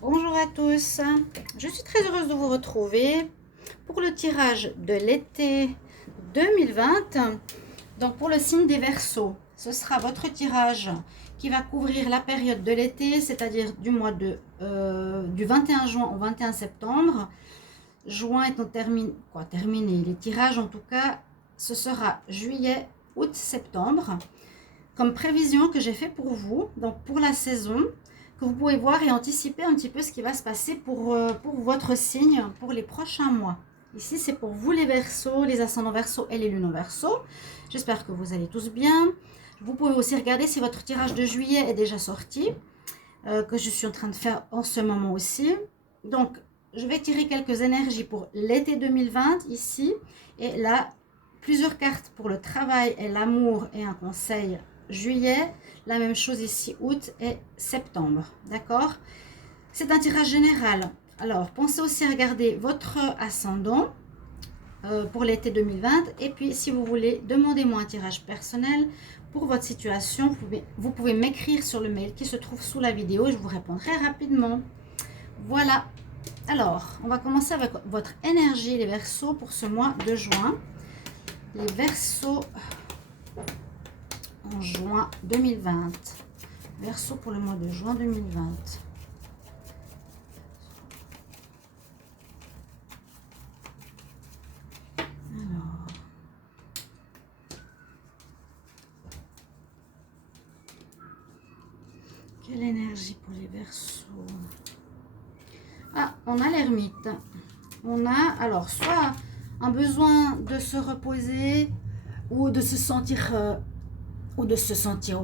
Bonjour à tous, je suis très heureuse de vous retrouver pour le tirage de l'été 2020. Donc pour le signe des Verseaux, ce sera votre tirage qui va couvrir la période de l'été, c'est-à-dire du 21 juin au 21 septembre. Juin étant terminé, les tirages en tout cas, ce sera juillet, août, septembre comme prévision que j'ai fait pour vous, donc pour la saison, que vous pouvez voir et anticiper un petit peu ce qui va se passer pour votre signe pour les prochains mois. Ici, c'est pour vous les Verseaux, les ascendants Verseaux et les lunes en Verseau. J'espère que vous allez tous bien. Vous pouvez aussi regarder si votre tirage de juillet est déjà sorti, que je suis en train de faire en ce moment aussi. Donc, je vais tirer quelques énergies pour l'été 2020 ici. Et là, plusieurs cartes pour le travail et l'amour et un conseil juillet. La même chose ici, août et septembre. D'accord? C'est un tirage général. Alors, pensez aussi à regarder votre ascendant pour l'été 2020. Et puis, si vous voulez, demandez-moi un tirage personnel pour votre situation. Vous pouvez m'écrire sur le mail qui se trouve sous la vidéo et je vous répondrai rapidement. Voilà. Alors, on va commencer avec votre énergie, les Verseaux, pour ce mois de juin. Les Verseaux en juin 2020. Verseau pour le mois de juin 2020. Alors, quelle énergie pour les Verseaux? Ah, on a l'ermite. On a alors soit un besoin de se reposer ou de se sentir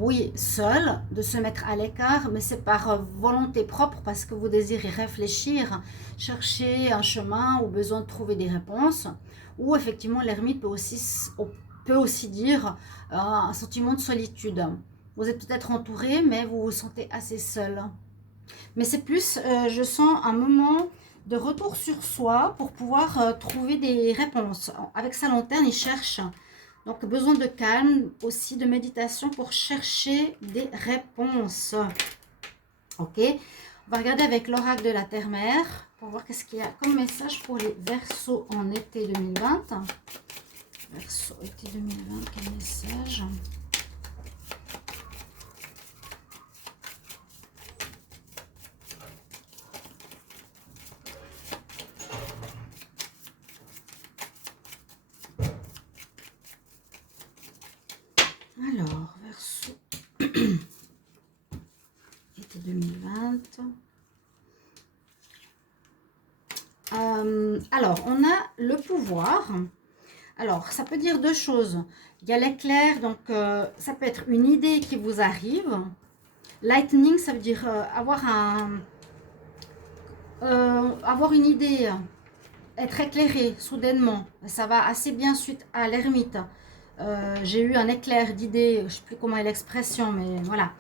oui, seul, de se mettre à l'écart, mais c'est par volonté propre parce que vous désirez réfléchir, chercher un chemin ou besoin de trouver des réponses. Ou effectivement, l'ermite peut aussi dire un sentiment de solitude. Vous êtes peut-être entouré, mais vous vous sentez assez seul. Mais c'est plus, je sens un moment de retour sur soi pour pouvoir trouver des réponses. Avec sa lanterne, il cherche. Donc, besoin de calme, aussi de méditation pour chercher des réponses. Ok, on va regarder avec l'oracle de la Terre-Mère pour voir qu'est-ce qu'il y a comme message pour les Verseaux en été 2020. Verseau été 2020, quel message? Alors, Verseau été 2020. Alors, on a le pouvoir. Alors, ça peut dire deux choses. Il y a l'éclair, donc ça peut être une idée qui vous arrive. Lightning, ça veut dire avoir une idée, être éclairé soudainement. Ça va assez bien suite à l'ermite. J'ai eu un éclair d'idée, je ne sais plus comment est l'expression, mais voilà.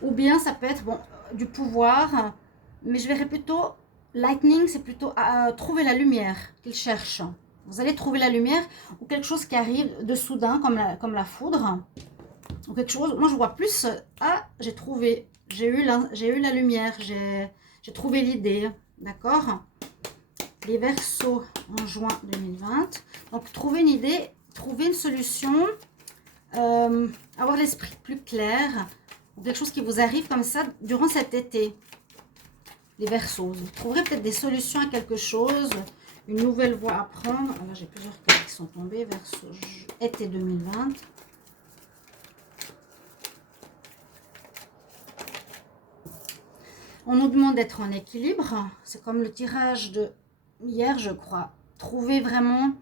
Ou bien ça peut être du pouvoir, mais je verrais plutôt, lightning, c'est plutôt trouver la lumière qu'il cherche. Vous allez trouver la lumière ou quelque chose qui arrive de soudain, comme la foudre. Ou quelque chose, moi je vois plus, j'ai eu la lumière, j'ai trouvé l'idée, d'accord? Les Verseaux en juin 2020. Donc trouver une idée, trouver une solution, avoir l'esprit plus clair, ou quelque chose qui vous arrive comme ça durant cet été. Les Verseaux, vous trouverez peut-être des solutions à quelque chose, une nouvelle voie à prendre. Là, j'ai plusieurs cartes qui sont tombées. Verseau, été 2020. On nous demande d'être en équilibre. C'est comme le tirage de hier, je crois. Trouver vraiment,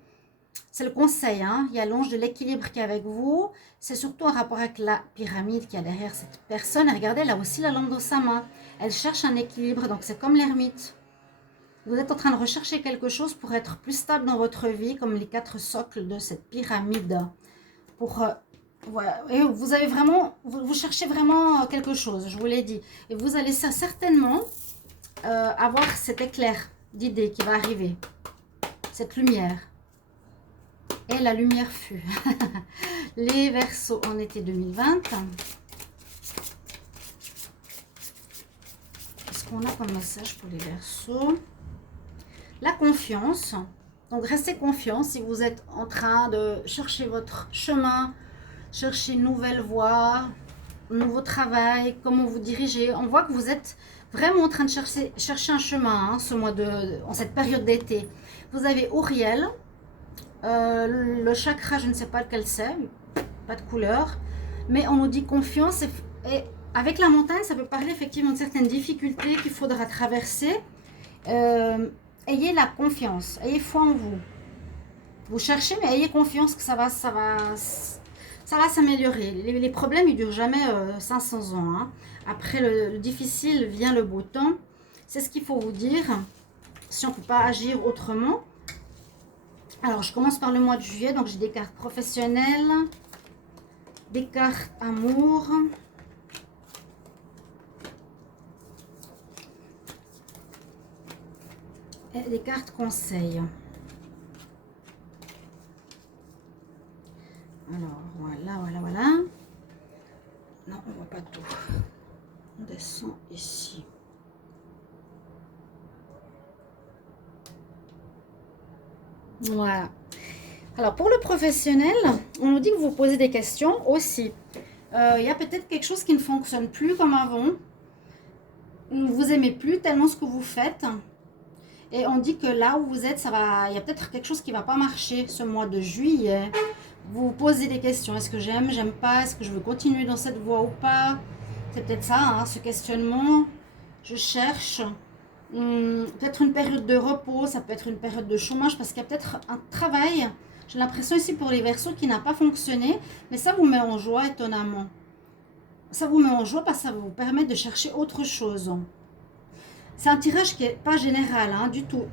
c'est le conseil, hein. Il y a l'ange de l'équilibre qui est avec vous. C'est surtout en rapport avec la pyramide qui est derrière cette personne. Et regardez, elle a aussi la lampe dans sa main. Elle cherche un équilibre, donc c'est comme l'ermite. Vous êtes en train de rechercher quelque chose pour être plus stable dans votre vie, comme les 4 socles de cette pyramide. Voilà. Et vous avez vraiment, vous cherchez vraiment quelque chose, je vous l'ai dit. Et vous allez certainement avoir cet éclair d'idée qui va arriver, cette lumière. Et la lumière fut. Les Verseaux en été 2020. Qu'est-ce qu'on a comme message pour les Verseaux? La confiance. Donc, restez confiants si vous êtes en train de chercher votre chemin, chercher une nouvelle voie, un nouveau travail, comment vous diriger. On voit que vous êtes vraiment en train de chercher un chemin en cette période d'été. Vous avez Auriel, le chakra, je ne sais pas lequel c'est, pas de couleur, mais on nous dit confiance. Et avec la montagne, ça peut parler effectivement de certaines difficultés qu'il faudra traverser. Ayez la confiance, ayez foi en vous. Vous cherchez, mais ayez confiance que ça va s'améliorer. Les problèmes, ils durent jamais 500 ans. Hein. Après le difficile vient le beau temps. C'est ce qu'il faut vous dire. Si on ne peut pas agir autrement. Alors, je commence par le mois de juillet. Donc, j'ai des cartes professionnelles, des cartes amour, et des cartes conseils. Alors, voilà. Non, on voit pas tout. On descend ici. Voilà. Alors, pour le professionnel, on nous dit que vous posez des questions aussi. Il y a peut-être quelque chose qui ne fonctionne plus comme avant. Vous aimez plus tellement ce que vous faites. Et on dit que là où vous êtes, il y a peut-être quelque chose qui ne va pas marcher ce mois de juillet. Vous vous posez des questions. Est-ce que j'aime pas? Est-ce que je veux continuer dans cette voie ou pas? C'est peut-être ça, hein, ce questionnement. Je cherche. Peut-être une période de repos, ça peut être une période de chômage parce qu'il y a peut-être un travail, j'ai l'impression ici pour les Verseaux, qui n'a pas fonctionné, mais ça vous met en joie étonnamment. Ça vous met en joie parce que ça vous permet de chercher autre chose. C'est un tirage qui n'est pas général, hein, du tout,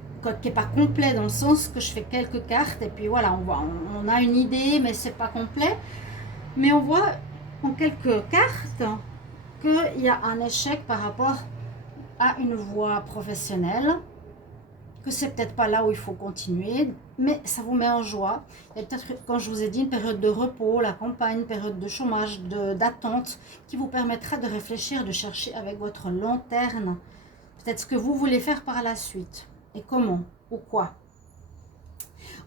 qui n'est pas complet dans le sens que je fais quelques cartes et puis voilà, on a une idée mais c'est pas complet. Mais on voit en quelques cartes qu'il y a un échec par rapport à une voie professionnelle, que c'est peut-être pas là où il faut continuer, mais ça vous met en joie. Il y a peut-être, quand je vous ai dit, une période de repos, la campagne, une période de chômage, d'attente, qui vous permettra de réfléchir, de chercher avec votre lanterne, peut-être ce que vous voulez faire par la suite, et comment, ou quoi.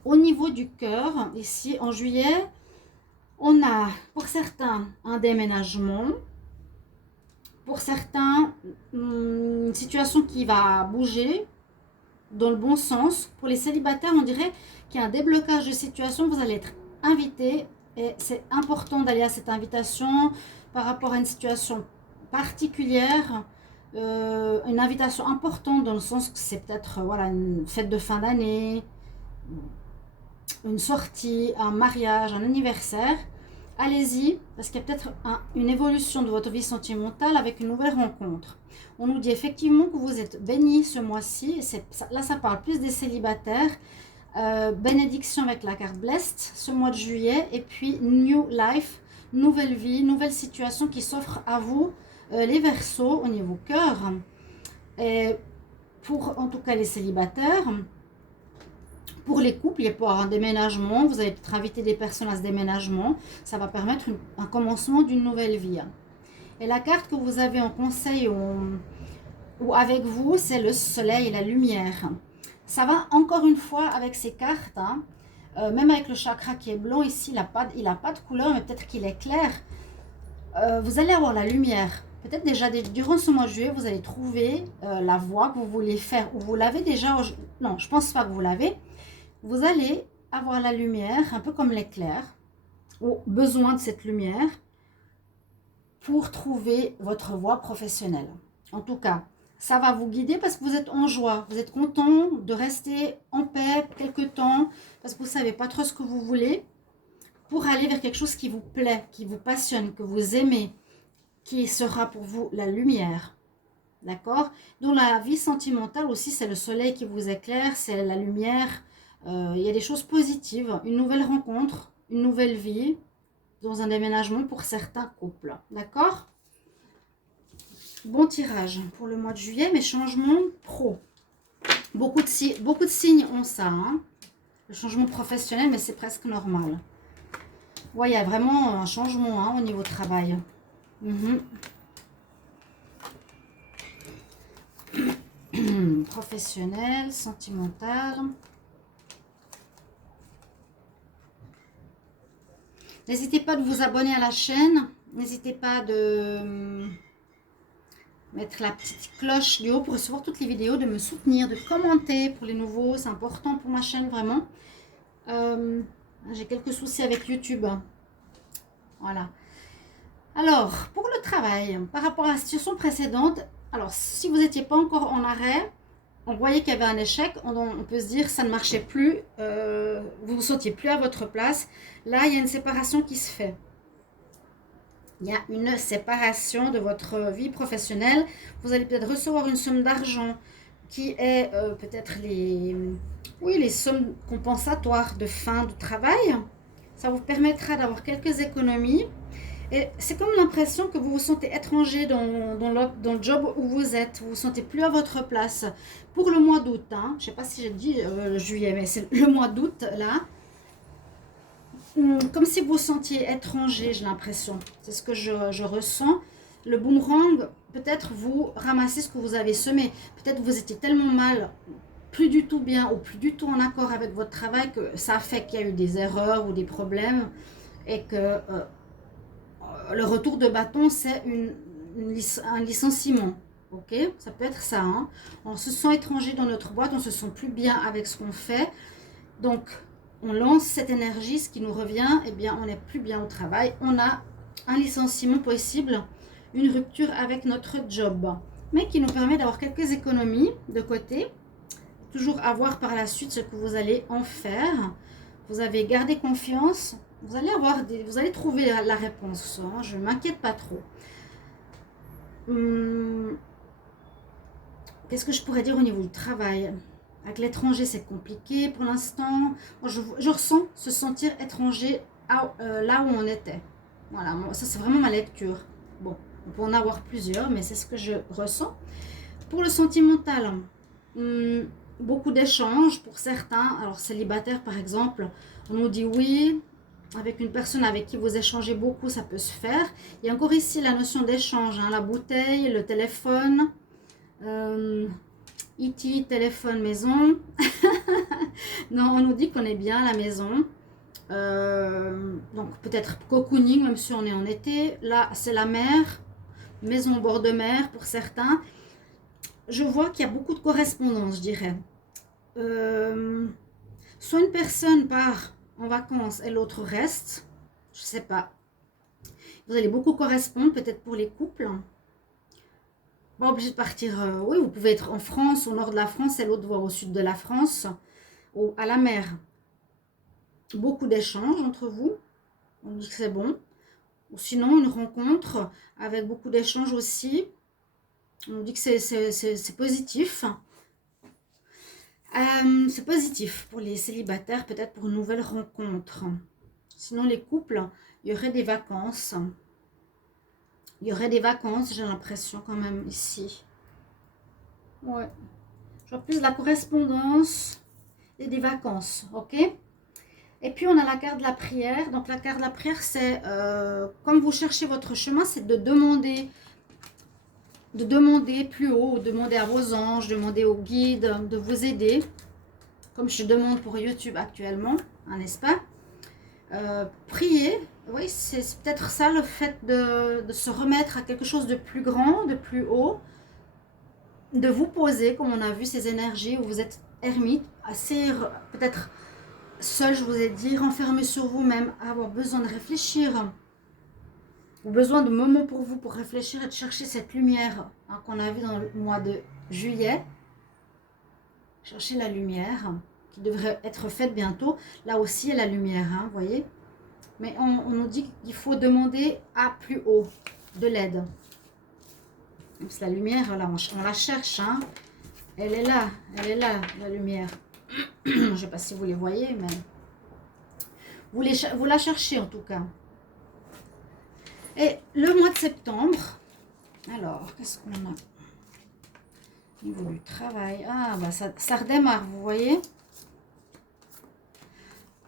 Au niveau du cœur, ici, en juillet, on a, pour certains, un déménagement. Pour certains, une situation qui va bouger dans le bon sens. Pour les célibataires, on dirait qu'il y a un déblocage de situation. Vous allez être invité et c'est important d'aller à cette invitation par rapport à une situation particulière. Une invitation importante dans le sens que c'est peut-être une fête de fin d'année, une sortie, un mariage, un anniversaire. Allez-y, parce qu'il y a peut-être une évolution de votre vie sentimentale avec une nouvelle rencontre. On nous dit effectivement que vous êtes bénis ce mois-ci. Là, ça parle plus des célibataires. Bénédiction avec la carte Blessed ce mois de juillet. Et puis New Life, nouvelle vie, nouvelle situation qui s'offre à vous, les Verseaux, au niveau cœur. Et pour en tout cas les célibataires. Pour les couples, il peut y avoir un déménagement. Vous allez peut-être inviter des personnes à ce déménagement. Ça va permettre un commencement d'une nouvelle vie. Et la carte que vous avez en conseil ou avec vous, c'est le soleil et la lumière. Ça va encore une fois avec ces cartes. Hein. Même avec le chakra qui est blanc ici, il n'a pas de couleur, mais peut-être qu'il est clair. Vous allez avoir la lumière. Peut-être déjà durant ce mois de juillet, vous allez trouver la voie que vous voulez faire. Ou vous l'avez déjà. Non, je ne pense pas que vous l'avez. Vous allez avoir la lumière, un peu comme l'éclair, ou besoin de cette lumière pour trouver votre voie professionnelle. En tout cas, ça va vous guider parce que vous êtes en joie. Vous êtes content de rester en paix quelque temps parce que vous ne savez pas trop ce que vous voulez pour aller vers quelque chose qui vous plaît, qui vous passionne, que vous aimez, qui sera pour vous la lumière. D'accord? Dans la vie sentimentale aussi, c'est le soleil qui vous éclaire, c'est la lumière. Il y a des choses positives, une nouvelle rencontre, une nouvelle vie dans un déménagement pour certains couples. D'accord? Bon tirage pour le mois de juillet, mais changement pro. Beaucoup de signes ont ça. Hein. Le changement professionnel, mais c'est presque normal. Ouais, il y a vraiment un changement hein, au niveau travail. professionnel, sentimental. N'hésitez pas de vous abonner à la chaîne. N'hésitez pas de mettre la petite cloche du haut pour recevoir toutes les vidéos, de me soutenir, de commenter pour les nouveaux. C'est important pour ma chaîne, vraiment. J'ai quelques soucis avec YouTube. Voilà. Alors, pour le travail, par rapport à la situation précédente, alors si vous n'étiez pas encore en arrêt, on voyait qu'il y avait un échec, on peut se dire ça ne marchait plus, vous ne vous sentiez plus à votre place. Là, il y a une séparation qui se fait. Il y a une séparation de votre vie professionnelle. Vous allez peut-être recevoir une somme d'argent qui est peut-être les sommes compensatoires de fin de travail. Ça vous permettra d'avoir quelques économies. Et c'est comme l'impression que vous vous sentez étranger dans le job où vous êtes. Vous ne vous sentez plus à votre place. Pour le mois d'août, hein, je ne sais pas si j'ai dit juillet, mais c'est le mois d'août là. Comme si vous vous sentiez étranger, j'ai l'impression. C'est ce que je ressens. Le boomerang, peut-être vous ramassez ce que vous avez semé. Peut-être vous étiez tellement mal, plus du tout bien ou plus du tout en accord avec votre travail que ça a fait qu'il y a eu des erreurs ou des problèmes et que le retour de bâton, c'est un licenciement. Ok, ça peut être ça. Hein. On se sent étranger dans notre boîte, on se sent plus bien avec ce qu'on fait. Donc, on lance cette énergie, ce qui nous revient, eh bien, on n'est plus bien au travail. On a un licenciement possible, une rupture avec notre job, mais qui nous permet d'avoir quelques économies de côté. Toujours à voir par la suite ce que vous allez en faire. Vous avez gardé confiance. Vous allez trouver la réponse. Hein, je ne m'inquiète pas trop. Qu'est-ce que je pourrais dire au niveau du travail? Avec l'étranger, c'est compliqué pour l'instant. Je ressens se sentir étranger là où on était. Voilà, ça c'est vraiment ma lecture. Bon, on peut en avoir plusieurs, mais c'est ce que je ressens. Pour le sentimental, beaucoup d'échanges pour certains. Alors, célibataire par exemple, on nous dit oui. Avec une personne avec qui vous échangez beaucoup, ça peut se faire. Il y a encore ici la notion d'échange, hein, la bouteille, le téléphone, E.T., téléphone, maison. Non, on nous dit qu'on est bien à la maison. Donc peut-être cocooning, même si on est en été. Là, c'est la mer, maison au bord de mer pour certains. Je vois qu'il y a beaucoup de correspondance, je dirais. Soit une personne part en vacances et l'autre reste, je sais pas. Vous allez beaucoup correspondre, peut-être pour les couples. Pas obligé de partir, oui, vous pouvez être en France, au nord de la France, et l'autre voit au sud de la France, ou à la mer. Beaucoup d'échanges entre vous, on dit que c'est bon. Ou sinon, une rencontre avec beaucoup d'échanges aussi, on dit que c'est positif. C'est positif pour les célibataires, peut-être pour une nouvelle rencontre. Sinon, les couples, il y aurait des vacances. Il y aurait des vacances, j'ai l'impression quand même ici. Ouais. Je vois plus de la correspondance et des vacances, ok? Et puis, on a la carte de la prière. Donc, la carte de la prière, c'est, comme vous cherchez votre chemin, c'est de demander plus haut, demander à vos anges, demander aux guides de vous aider, comme je demande pour YouTube actuellement, hein, n'est-ce pas? Prier, oui, c'est peut-être ça le fait de se remettre à quelque chose de plus grand, de plus haut, de vous poser, comme on a vu ces énergies où vous êtes ermite, assez peut-être seul, je vous ai dit, renfermé sur vous-même, avoir besoin de réfléchir, ou besoin de moments pour vous pour réfléchir et de chercher cette lumière, hein, qu'on a vu dans le mois de juillet. Chercher la lumière qui devrait être faite bientôt. Là aussi, il y a la lumière, hein, vous voyez. Mais on nous dit qu'il faut demander à plus haut de l'aide. La lumière, là, on la cherche. Hein. Elle est là, la lumière. Je ne sais pas si vous les voyez, mais vous la cherchez en tout cas. Et le mois de septembre, alors, qu'est-ce qu'on a au niveau du travail? Ah, bah ça redémarre, vous voyez.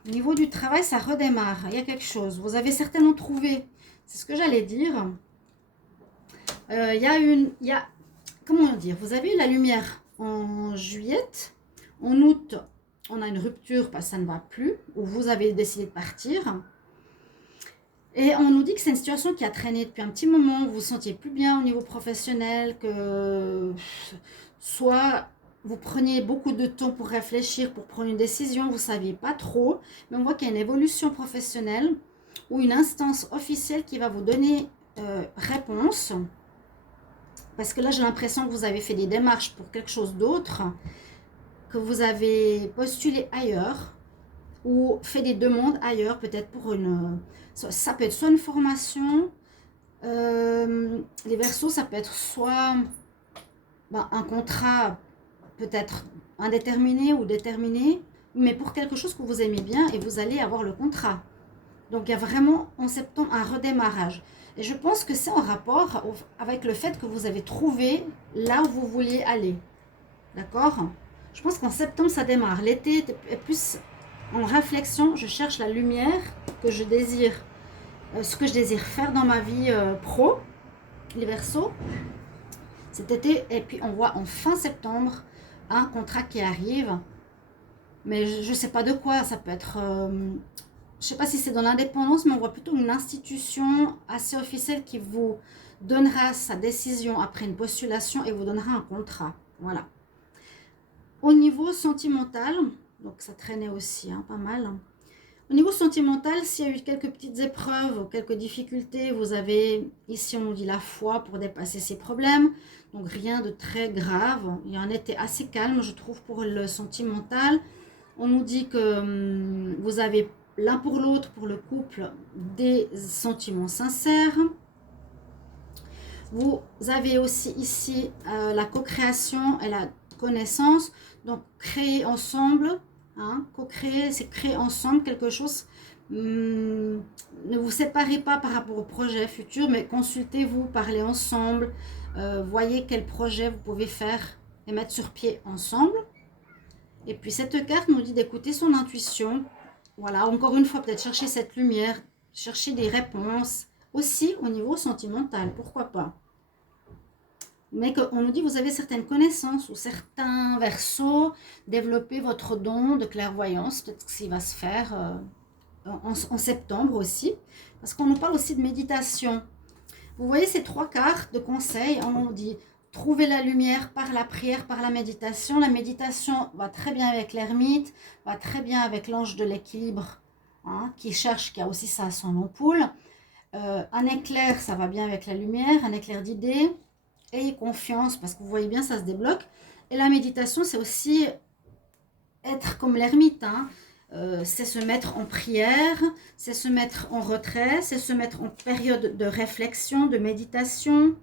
Au niveau du travail, ça redémarre. Il y a quelque chose. Vous avez certainement trouvé, c'est ce que j'allais dire. Comment dire? Vous avez eu la lumière en juillet. En août, on a une rupture parce que ça ne va plus, ou vous avez décidé de partir. Et on nous dit que c'est une situation qui a traîné depuis un petit moment, vous vous sentiez plus bien au niveau professionnel, que soit vous preniez beaucoup de temps pour réfléchir, pour prendre une décision, vous ne saviez pas trop, mais on voit qu'il y a une évolution professionnelle ou une instance officielle qui va vous donner réponse. Parce que là, j'ai l'impression que vous avez fait des démarches pour quelque chose d'autre, que vous avez postulé ailleurs ou fait des demandes ailleurs, peut-être pour une... Ça peut être soit une formation, les Verseaux, ça peut être soit un contrat peut-être indéterminé ou déterminé, mais pour quelque chose que vous aimez bien et vous allez avoir le contrat. Donc il y a vraiment en septembre un redémarrage. Et je pense que c'est en rapport avec le fait que vous avez trouvé là où vous vouliez aller. D'accord? Je pense qu'en septembre, ça démarre. L'été est plus en réflexion. Je cherche la lumière que je désire, ce que je désire faire dans ma vie pro, les Verseaux, cet été. Et puis on voit en fin septembre un contrat qui arrive. Mais je ne sais pas de quoi. Ça peut être... je ne sais pas si c'est dans l'indépendance, mais on voit plutôt une institution assez officielle qui vous donnera sa décision après une postulation et vous donnera un contrat. Voilà. Au niveau sentimental, donc ça traînait aussi, hein, pas mal. Au niveau sentimental, s'il y a eu quelques petites épreuves ou quelques difficultés, vous avez, ici on nous dit la foi pour dépasser ces problèmes. Donc rien de très grave. Il y a un été assez calme, je trouve, pour le sentimental. On nous dit que vous avez l'un pour l'autre, pour le couple, des sentiments sincères. Vous avez aussi ici la co-création et la connaissance. Donc, créer ensemble, hein, co-créer, c'est créer ensemble quelque chose. Ne vous séparez pas par rapport au projet futur, mais consultez-vous, parlez ensemble. Voyez quel projet vous pouvez faire et mettre sur pied ensemble. Et puis, cette carte nous dit d'écouter son intuition. Voilà, encore une fois, peut-être chercher cette lumière, chercher des réponses, aussi au niveau sentimental, pourquoi pas. Mais on nous dit que vous avez certaines connaissances ou certains Verseaux, développer votre don de clairvoyance, peut-être que ça va se faire en septembre aussi, parce qu'on nous parle aussi de méditation. Vous voyez ces trois cartes de conseils, on nous dit trouver la lumière par la prière, par la méditation. La méditation va très bien avec l'ermite, va très bien avec l'ange de l'équilibre, hein, qui a aussi ça à son ampoule. Un éclair, ça va bien avec la lumière, un éclair d'idées. Ayez confiance, parce que vous voyez bien, ça se débloque. Et la méditation, c'est aussi être comme l'ermite, hein. C'est se mettre en prière, c'est se mettre en retrait, c'est se mettre en période de réflexion, de méditation,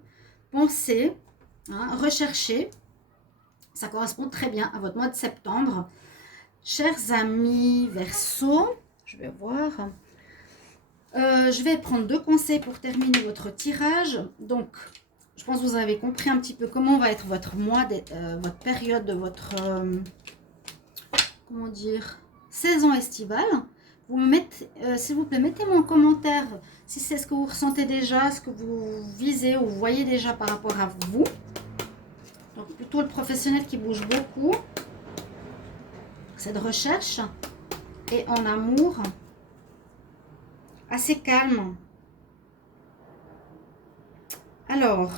penser, hein, rechercher. Ça correspond très bien à votre mois de septembre. Chers amis Verseaux, je vais voir. Je vais prendre 2 conseils pour terminer votre tirage. Donc, je pense que vous avez compris un petit peu comment va être votre mois, votre période de votre, comment dire, saison estivale. Vous me mettez, s'il vous plaît, mettez-moi en commentaire si c'est ce que vous ressentez déjà, ce que vous visez ou vous voyez déjà par rapport à vous. Donc, plutôt le professionnel qui bouge beaucoup. C'est de recherche. Et en amour, assez calme. Alors,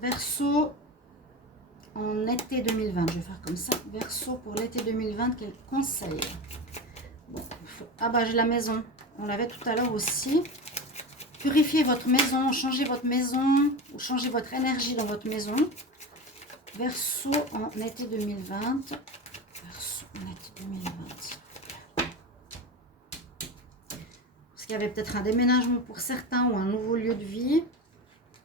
Verseau en été 2020, je vais faire comme ça. Verseau pour l'été 2020, quel conseil? Bon, ah bah j'ai la maison, on l'avait tout à l'heure aussi. Purifiez votre maison, changez votre maison, ou changez votre énergie dans votre maison. Verseau en été 2020. Verseau en été 2020. Parce qu'il y avait peut-être un déménagement pour certains ou un nouveau lieu de vie.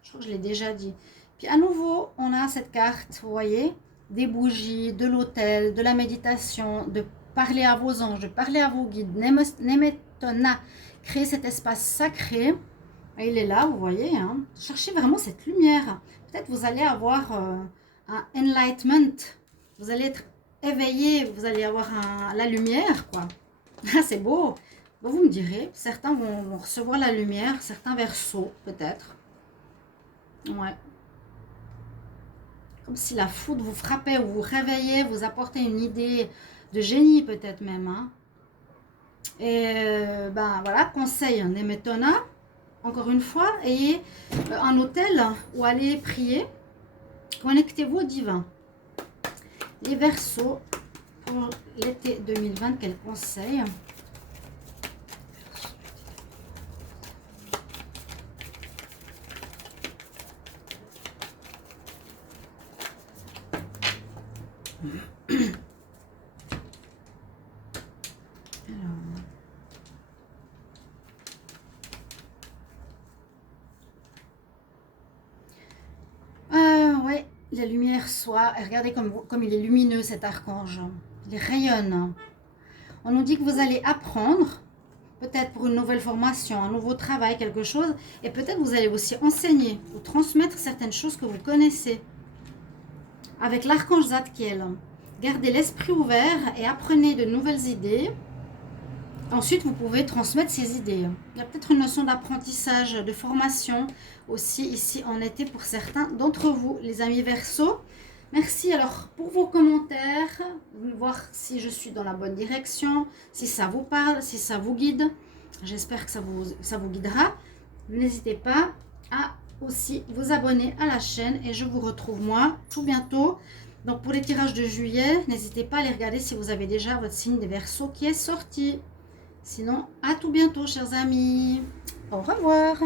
Je crois que je l'ai déjà dit. Puis à nouveau, on a cette carte, vous voyez, des bougies, de l'autel, de la méditation, de parler à vos anges, de parler à vos guides, Nemetona, créer cet espace sacré. Et il est là, vous voyez, hein. Cherchez vraiment cette lumière. Peut-être vous allez avoir un enlightenment, vous allez être éveillé, vous allez avoir la lumière, quoi. Ah, c'est beau. Bon, vous me direz, certains vont recevoir la lumière, certains Verseaux, peut-être. Ouais. Comme si la foudre vous frappait ou vous réveillait, vous apportait une idée de génie peut-être même. Hein. Et ben voilà, conseil Nemetona, encore une fois, ayez un hôtel où allez prier, connectez-vous au divin. Les Verseaux pour l'été 2020, quel conseil? Ouais, la lumière soit. Regardez comme il est lumineux cet archange. Il rayonne. On nous dit que vous allez apprendre, peut-être pour une nouvelle formation, un nouveau travail, quelque chose, et peut-être vous allez aussi enseigner ou transmettre certaines choses que vous connaissez. Avec l'archange Zadkiel, gardez l'esprit ouvert et apprenez de nouvelles idées. Ensuite, vous pouvez transmettre ces idées. Il y a peut-être une notion d'apprentissage, de formation aussi ici en été pour certains d'entre vous, les amis Verseaux. Merci alors pour vos commentaires, voir si je suis dans la bonne direction, si ça vous parle, si ça vous guide. J'espère que ça vous guidera. N'hésitez pas à aussi vous abonner à la chaîne et je vous retrouve moi tout bientôt. Donc pour les tirages de juillet, n'hésitez pas à les regarder si vous avez déjà votre signe des Verseaux qui est sorti. Sinon, à tout bientôt, chers amis. Au revoir.